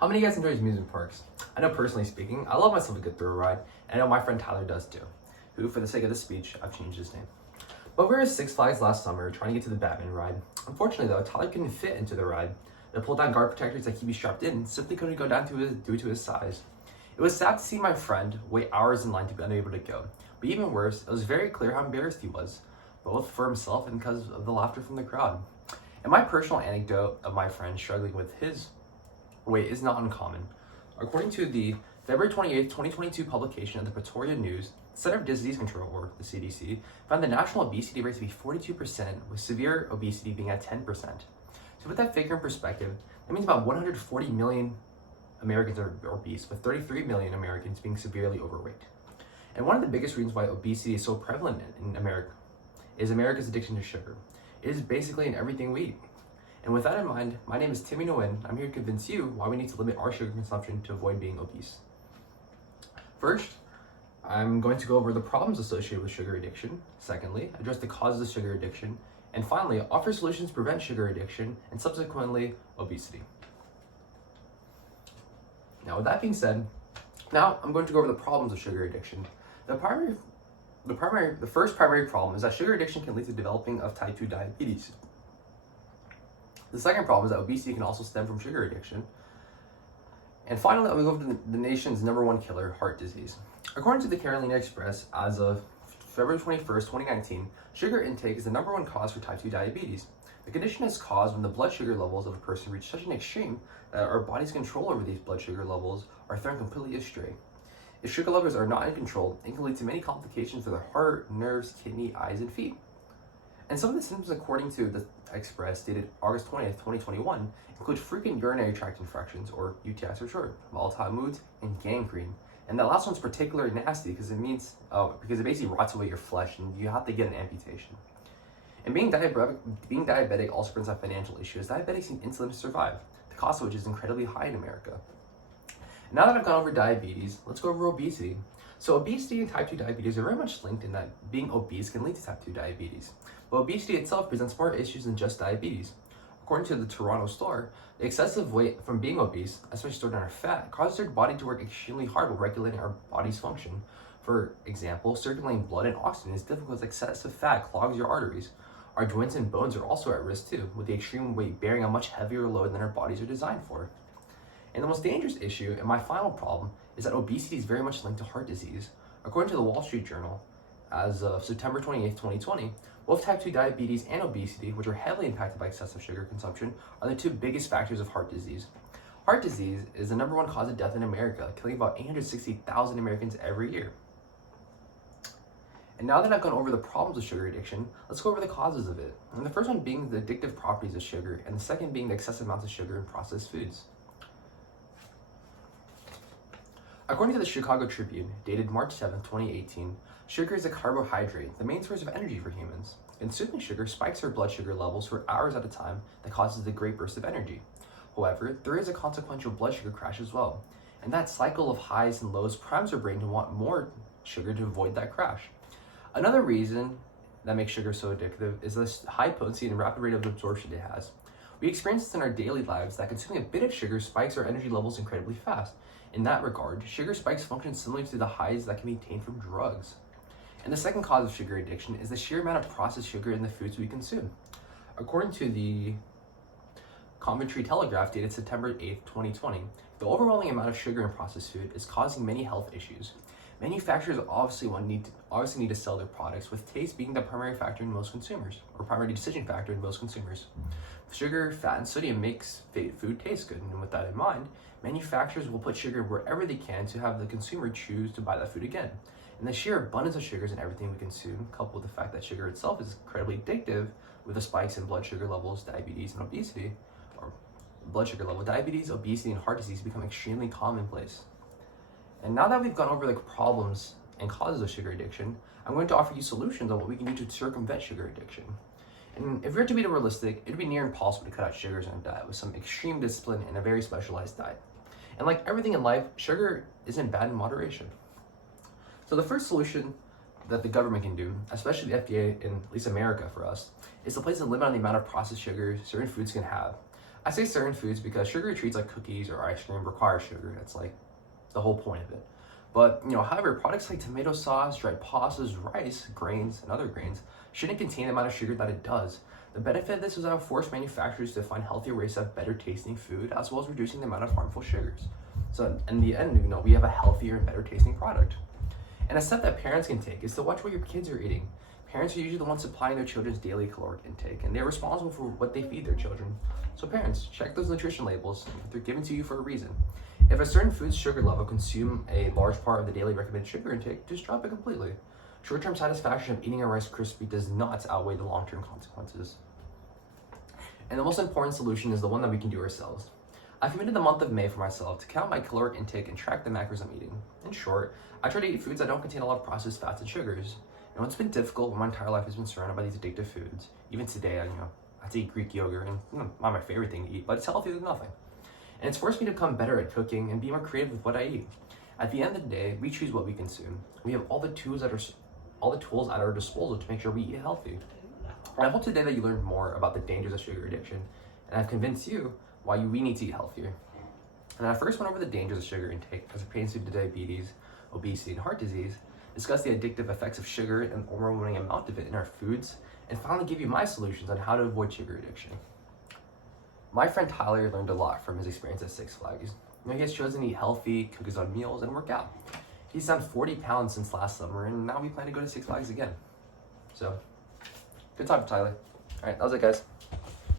How many of you guys enjoy amusement parks? I know personally speaking, I love myself a good thrill ride, and I know my friend Tyler does too, who, for the sake of this speech, I've changed his name. But we were at Six Flags last summer trying to get to the Batman ride. Unfortunately though, Tyler couldn't fit into the ride. The pull-down guard protectors that keep you strapped in simply couldn't go down due to his size. It was sad to see my friend wait hours in line to be unable to go. But even worse, it was very clear how embarrassed he was, both for himself and because of the laughter from the crowd. And my personal anecdote of my friend struggling with his weight is not uncommon. According to the February 28, 2022 publication of the Pretoria News, Center for Disease Control, or the CDC, found the national obesity rate to be 42%, with severe obesity being at 10%. To put that figure in perspective, that means about 140 million Americans are obese, with 33 million Americans being severely overweight. And one of the biggest reasons why obesity is so prevalent in America is America's addiction to sugar. It is basically in everything we eat. And with that in mind, my name is Timmy Nguyen. I'm here to convince you why we need to limit our sugar consumption to avoid being obese. First, I'm going to go over the problems associated with sugar addiction. Secondly, address the causes of sugar addiction. And finally, offer solutions to prevent sugar addiction and subsequently obesity. Now, with that being said, now I'm going to go over the problems of sugar addiction. The first primary problem is that sugar addiction can lead to developing of type 2 diabetes. The second problem is that obesity can also stem from sugar addiction. And finally, I'll go over to the nation's #1 killer, heart disease. According to the Carolina Express, as of February 21st, 2019, sugar intake is the #1 cause for type 2 diabetes. The condition is caused when the blood sugar levels of a person reach such an extreme that our body's control over these blood sugar levels are thrown completely astray. If sugar levels are not in control, it can lead to many complications for the heart, nerves, kidney, eyes, and feet. And some of the symptoms, according to the Express, dated August 20th, 2021, include frequent urinary tract infections, or UTIs for short, volatile moods, and gangrene. And that last one's particularly nasty because it basically rots away your flesh and you have to get an amputation. And being diabetic also brings up financial issues. Diabetics need insulin to survive, the cost of which is incredibly high in America. Now that I've gone over diabetes, let's go over obesity. So obesity and type 2 diabetes are very much linked in that being obese can lead to type 2 diabetes. But obesity itself presents more issues than just diabetes. According to the Toronto Star, the excessive weight from being obese, especially stored in our fat, causes our body to work extremely hard while regulating our body's function. For example, circulating blood and oxygen is difficult as excessive fat clogs your arteries. Our joints and bones are also at risk too, with the extreme weight bearing a much heavier load than our bodies are designed for. And the most dangerous issue, and my final problem, is that obesity is very much linked to heart disease. According to the Wall Street Journal, as of September 28, 2020, both type 2 diabetes and obesity, which are heavily impacted by excessive sugar consumption, are the two biggest factors of heart disease. Heart disease is the #1 cause of death in America, killing about 860,000 Americans every year. And now that I've gone over the problems of sugar addiction, let's go over the causes of it. And the first one being the addictive properties of sugar, and the second being the excessive amounts of sugar in processed foods. According to the Chicago Tribune, dated March 7, 2018, sugar is a carbohydrate, the main source of energy for humans. Consuming sugar spikes our blood sugar levels for hours at a time that causes a great burst of energy. However, there is a consequential blood sugar crash as well, and that cycle of highs and lows primes our brain to want more sugar to avoid that crash. Another reason that makes sugar so addictive is the high potency and rapid rate of absorption it has. We experience this in our daily lives that consuming a bit of sugar spikes our energy levels incredibly fast. In that regard, sugar spikes function similar to the highs that can be obtained from drugs. And the second cause of sugar addiction is the sheer amount of processed sugar in the foods we consume. According to the Coventry Telegraph dated September 8, 2020, the overwhelming amount of sugar in processed food is causing many health issues. Manufacturers obviously need to sell their products, with taste being the primary factor in most consumers, or primary decision factor in most consumers. Sugar, fat, and sodium makes food taste good, and with that in mind, manufacturers will put sugar wherever they can to have the consumer choose to buy that food again. And the sheer abundance of sugars in everything we consume, coupled with the fact that sugar itself is incredibly addictive, with the spikes in blood sugar levels, diabetes, and obesity, or blood sugar level, diabetes, obesity, and heart disease become extremely commonplace. And now that we've gone over the problems and causes of sugar addiction, I'm going to offer you solutions on what we can do to circumvent sugar addiction. And if we were to be realistic, it'd be near impossible to cut out sugars in a diet with some extreme discipline and a very specialized diet. And like everything in life, sugar isn't bad in moderation. So the first solution that the government can do, especially the FDA in at least America for us, is to place a limit on the amount of processed sugar certain foods can have. I say certain foods because sugary treats like cookies or ice cream require sugar. That's like the whole point of it. But, however, products like tomato sauce, dried pastas, rice, grains, and other grains shouldn't contain the amount of sugar that it does. The benefit of this is that it will force manufacturers to find healthier ways to have better tasting food, as well as reducing the amount of harmful sugars. So in the end, we have a healthier and better tasting product. And a step that parents can take is to watch what your kids are eating. Parents are usually the ones supplying their children's daily caloric intake, and they're responsible for what they feed their children. So parents, check those nutrition labels. They're given to you for a reason. If a certain food's sugar level consume a large part of the daily recommended sugar intake, just drop it completely. Short-term satisfaction of eating a Rice Krispie does not outweigh the long-term consequences. And the most important solution is the one that we can do ourselves. I've committed the month of May for myself to count my caloric intake and track the macros I'm eating. In short, I try to eat foods that don't contain a lot of processed fats and sugars. It's been difficult when my entire life has been surrounded by these addictive foods. Even today, I eat Greek yogurt, and not my favorite thing to eat, but it's healthier than nothing. And it's forced me to become better at cooking and be more creative with what I eat. At the end of the day, we choose what we consume. We have all the tools at our disposal to make sure we eat healthy. And I hope today that you learned more about the dangers of sugar addiction, and I've convinced you why we need to eat healthier. And I first went over the dangers of sugar intake as it pertains to diabetes, obesity, and heart disease, discussed the addictive effects of sugar and the overwhelming amount of it in our foods, and finally give you my solutions on how to avoid sugar addiction. My friend Tyler learned a lot from his experience at Six Flags. He has chosen to eat healthy, cook his own meals, and work out. He's down 40 pounds since last summer, and now we plan to go to Six Flags again. So, good time, Tyler. All right, that was it, guys.